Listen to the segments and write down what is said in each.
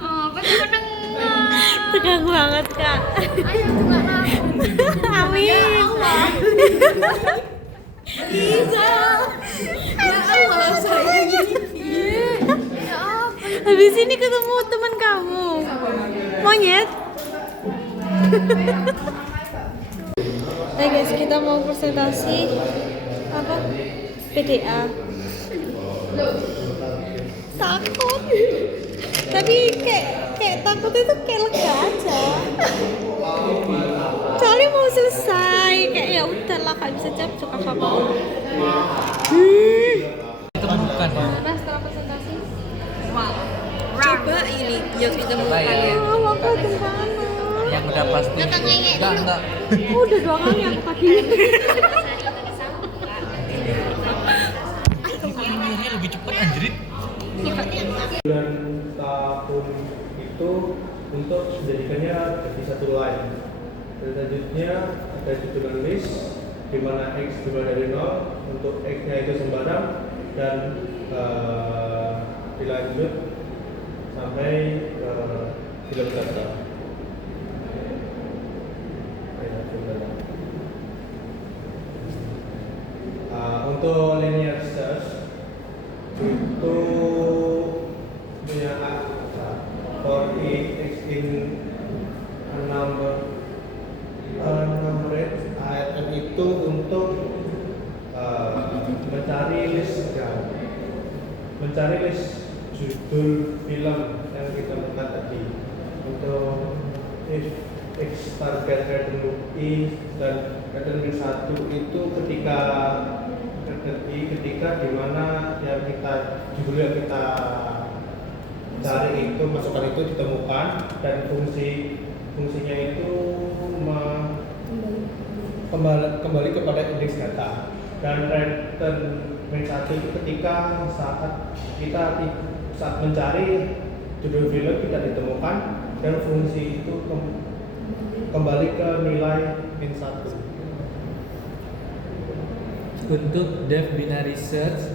Oh, pasti mendengar. Tegang banget kak. Ayo juga aku. Amin. Bisa. Ya Allah saya gini. Ya apa? Habis ini ketemu teman kamu. Monyet. Nah guys, kita mau presentasi apa? PDA. Takut. Tapi kayak takut itu kayak lega aja. Soalnya mau selesai, kayak ya udahlah kak bisa cocok apa. Ditemukan ya. Nah, setelah presentasi. Coba ini yang ditemukan ya. Oh, aku di sana. Yang udah pasti. Enggak. Udah 2 kali aku kakinya. Ini lebih cepat anjrit. Bulan tahun itu untuk menjadikannya jadi satu line. Dan selanjutnya ada tujuan list di mana x dimulai dari 0 untuk x-nya itu sembarang dan dilanjut sampai tidak data. Untuk linear search itu punya for x in a number ARM itu untuk mencari list judul film yang kita buka tadi untuk if x target return i dan return min 1 itu ketika dimana yang kita judul yang kita cari itu masukan itu ditemukan dan fungsinya itu kembali kepada indeks data dan return min 1 itu ketika saat mencari judul film tidak ditemukan dan fungsi itu kembali ke nilai min 1. Untuk def binary search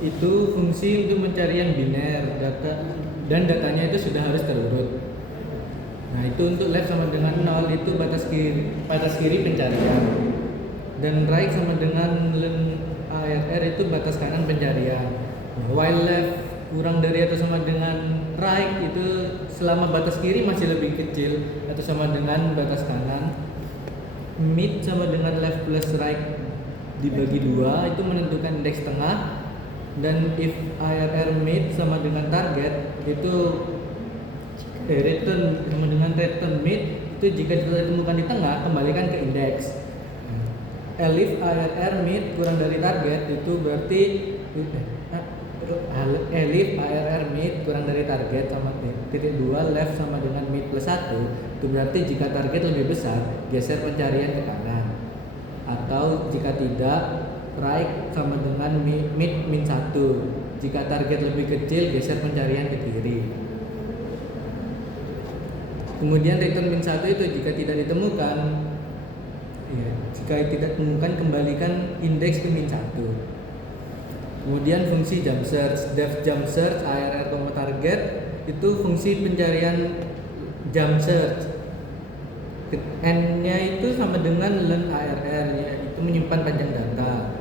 itu fungsi untuk mencari yang biner data dan datanya itu sudah harus terurut. Nah itu untuk left sama dengan 0 itu batas kiri pencarian dan right sama dengan len ARR itu batas kanan pencarian. While left kurang dari atau sama dengan right itu selama batas kiri masih lebih kecil atau sama dengan batas kanan. Mid sama dengan left plus right dibagi 2 itu menentukan indeks tengah dan if ARR mid sama dengan target itu return sama dengan return mid itu jika tidak ditemukan di tengah kembalikan ke indeks. Elif ARR mid kurang dari target itu berarti elif ARR mid kurang dari target sama titik 2 left sama dengan mid plus 1 itu berarti jika target lebih besar geser pencarian ke kanan atau jika tidak right sama dengan mid min 1 jika target lebih kecil geser pencarian ke kiri. Kemudian return min 1 itu jika tidak ditemukan jika tidak ditemukan kembalikan indeks ke min 1. Kemudian fungsi jump search def jump search ARR target itu fungsi pencarian jump search. N-nya itu sama dengan len ARR yaitu menyimpan panjang data.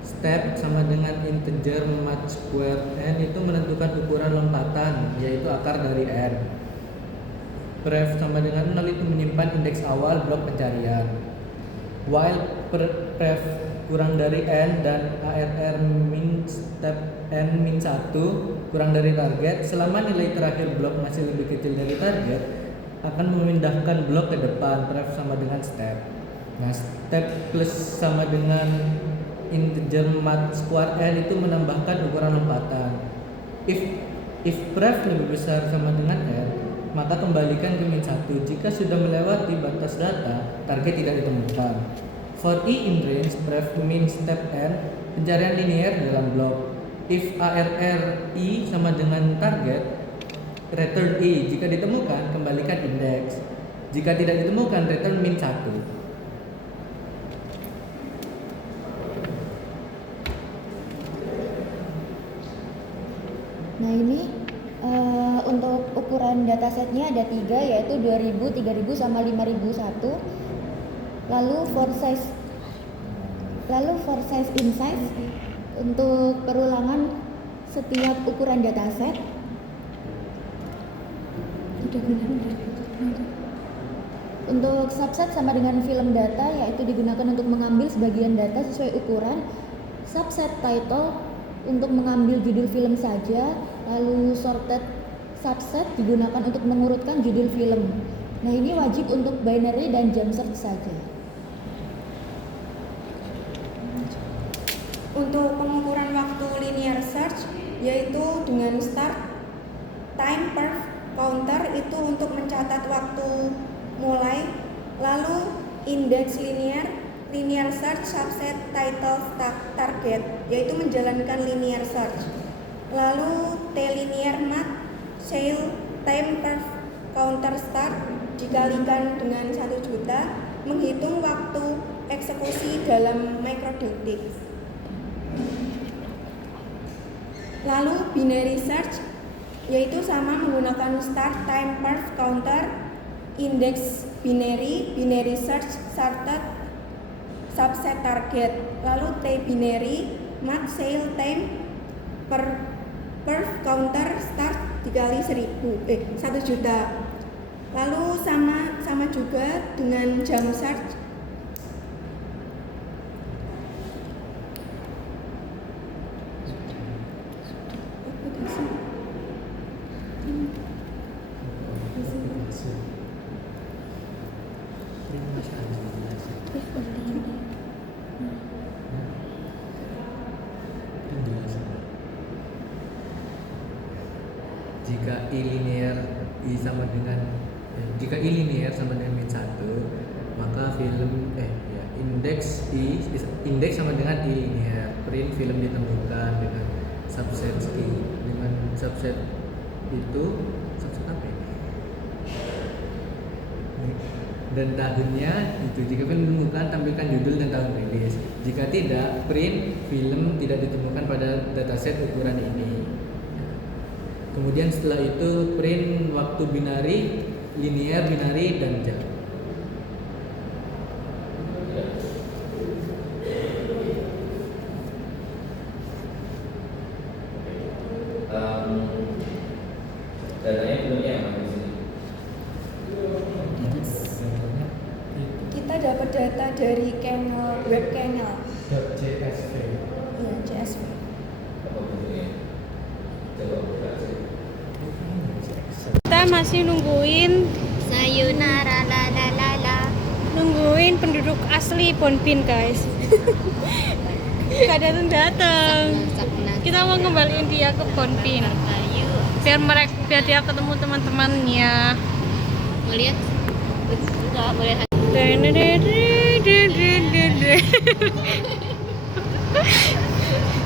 Step sama dengan integer mat square n itu menentukan ukuran lompatan yaitu akar dari n. Pref sama dengan 0 itu menyimpan indeks awal blok pencarian. While pref kurang dari n dan ARR min step n min 1 kurang dari target selama nilai terakhir blok masih lebih kecil dari target akan memindahkan blok ke depan pref sama dengan step. Nah, step plus sama dengan integer mat square n itu menambahkan ukuran lompatan. If pref lebih besar sama dengan n, maka kembalikan ke min 1. Jika sudah melewati batas data, target tidak ditemukan. For i in range pref min step n, pencarian linear dalam blok. If ARR i sama dengan target, return i. Jika ditemukan, kembalikan indeks. Jika tidak ditemukan, return min 1. Nah ini untuk ukuran datasetnya ada 3, yaitu 2000, 3000 sama 5001. Lalu for size insights untuk perulangan setiap ukuran dataset. Untuk subset sama dengan film data, yaitu digunakan untuk mengambil sebagian data sesuai ukuran. Subset title untuk mengambil judul film saja. Lalu sorted subset digunakan untuk mengurutkan judul film. Nah, ini wajib untuk binary dan jump search saja. Untuk pengukuran waktu linear search, yaitu dengan start time per counter itu untuk mencatat waktu mulai, lalu index linear search subset title target, yaitu menjalankan linear search, lalu t-linear math sale time per counter start dikalikan dengan 1 juta menghitung waktu eksekusi dalam microdetik. Lalu binary search, yaitu sama menggunakan start time per counter, index binary search sorted subset target, lalu t-binary math sale time per counter start dikali 1 juta. Lalu sama juga dengan jump search. Jika ilinear sama dengan min 1, maka indeks sama dengan ilinear. Print film ditemukan dengan subset I. Dengan subset itu subset apa ini? Dan tahunnya itu, jika film ditemukan tampilkan judul dan tahun rilis. Jika tidak, print film tidak ditemukan pada dataset ukuran ini. Kemudian setelah itu print waktu binary, linear, binary, dan jam. Dananya filmnya apa di sini? Kita dapat data dari web channel. .csv. Ya, CSV. Apa bentuknya? Coba operasi. Kita masih nungguin Sayonara la la la la. penduduk asli Bonbin, guys. Gak datang. Kita mau ngembaliin dia ke Bonbin biar dia ketemu teman-temannya. Mau lihat? Enggak, boleh.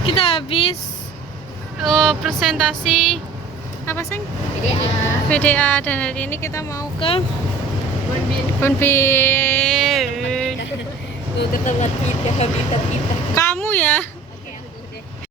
Kita habis presentasi apa sih? VDA, dan hari ini kita mau ke Bonbin. Ke tempat kita, habitat kita. Kamu ya?